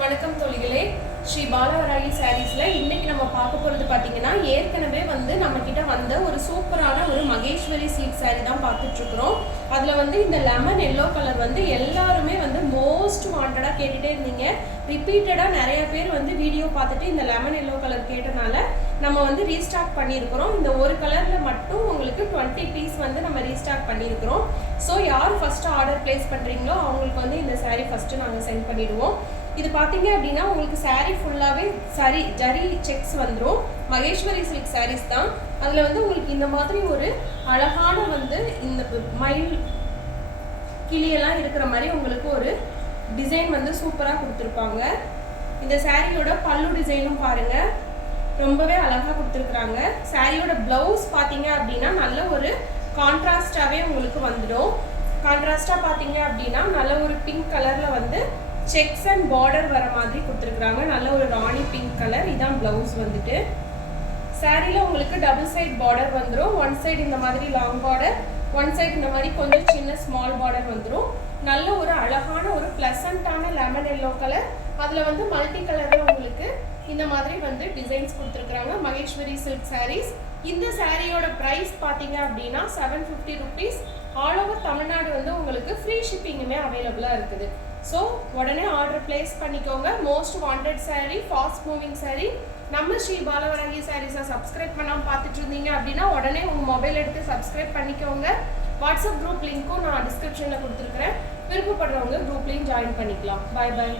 வணக்கம் தோழிகளே, ஸ்ரீ பாலவராகி சாரீஸ்ல இன்னைக்கு நம்ம பார்க்க போறது பாத்தீங்கன்னா ஏற்கனவே நம்ம கிட்ட வந்த ஒரு சூப்பரான ஒரு மகேஸ்வரி சில்க் சாரி தான் பார்த்துட்டு இருக்கிறோம். அதுல இந்த லெமன் எல்லோ கலர் எல்லாருமே மோஸ்ட் வாண்டடா கேட்டுட்டே இருந்தீங்க. ரிப்பீட்டடா நிறைய பேர் வீடியோ பார்த்துட்டு இந்த லெமன் எல்லோ கலர் கேட்டனால நம்ம ரீஸ்டாக் பண்ணியிருக்கிறோம். இந்த ஒரு கலர்ல மட்டும் உங்களுக்கு 20 பீஸ் நம்ம ரீஸ்டாக் பண்ணியிருக்கிறோம். ஸோ யார் ஃபர்ஸ்ட் ஆர்டர் பிளேஸ் பண்றீங்களோ அவங்களுக்கு இந்த சாரி ஃபர்ஸ்ட் நாங்கள் சென்ட் பண்ணிடுவோம். இது பார்த்தீங்க அப்படின்னா உங்களுக்கு சாரீ ஃபுல்லாகவே ஜரி செக்ஸ் வந்துடும். மகேஸ்வரி சில்க் சாரீஸ் தான். அதில் உங்களுக்கு இந்த மாதிரி ஒரு அழகான இந்த மயில் கிளியெல்லாம் இருக்கிற மாதிரி உங்களுக்கு ஒரு டிசைன் சூப்பராக கொடுத்துருப்பாங்க. இந்த சாரியோட பல்லு டிசைனும் பாருங்க, ரொம்பவே அழகாக கொடுத்துருக்குறாங்க. சாரியோட பிளவுஸ் பார்த்தீங்க அப்படின்னா நல்ல ஒரு கான்ட்ராஸ்டாகவே உங்களுக்கு வந்துடும். கான்ட்ராஸ்டாக பார்த்தீங்க அப்படின்னா நல்ல ஒரு பிங்க் கலரில் செக்ஸ் அண்ட் பார்டர் வர மாதிரி கொடுத்துருக்குறாங்க. நல்ல ஒரு ராணி பிங்க் கலர். இதான் பிளவுஸ் சாரியில் உங்களுக்கு டபுள் சைட் பார்டர் வந்துடும். ஒன் சைடு இந்த மாதிரி லாங் பார்டர், ஒன் சைடு இந்த மாதிரி கொஞ்சம் சின்ன ஸ்மால் பார்டர் வந்துடும். நல்ல ஒரு அழகான ஒரு பிளசண்டான லெமன் எல்லோ கலர். அதில் மல்டி கலரில் உங்களுக்கு இந்த மாதிரி டிசைன்ஸ் கொடுத்துருக்குறாங்க. மகேஸ்வரி சில்க் சாரீஸ். இந்த சாரியோட ப்ரைஸ் பார்த்தீங்க அப்படின்னா 750 ருபீஸ். ஆல் ஓவர் தமிழ்நாடு உங்களுக்கு ஃப்ரீ ஷிப்பிங்குமே அவைலபிளாக இருக்குது. ஸோ உடனே ஆர்டர் பிளேஸ் பண்ணிக்கோங்க. Most wanted sari, fast moving sari. நம்ம ஸ்ரீ பாலவராகி சாரீஸை சப்ஸ்கிரைப் பண்ணாமல் பார்த்துட்டு இருந்தீங்க அப்படின்னா உடனே உங்கள் மொபைல் எடுத்து சப்ஸ்கிரைப் பண்ணிக்கோங்க. வாட்ஸ்அப் குரூப் லிங்க்கும் நான் டிஸ்கிரிப்ஷனில் கொடுத்துருக்குறேன். விருப்பப்படுறவங்க குரூப்லேயும் ஜாயின் பண்ணிக்கலாம். பாய் பாய்.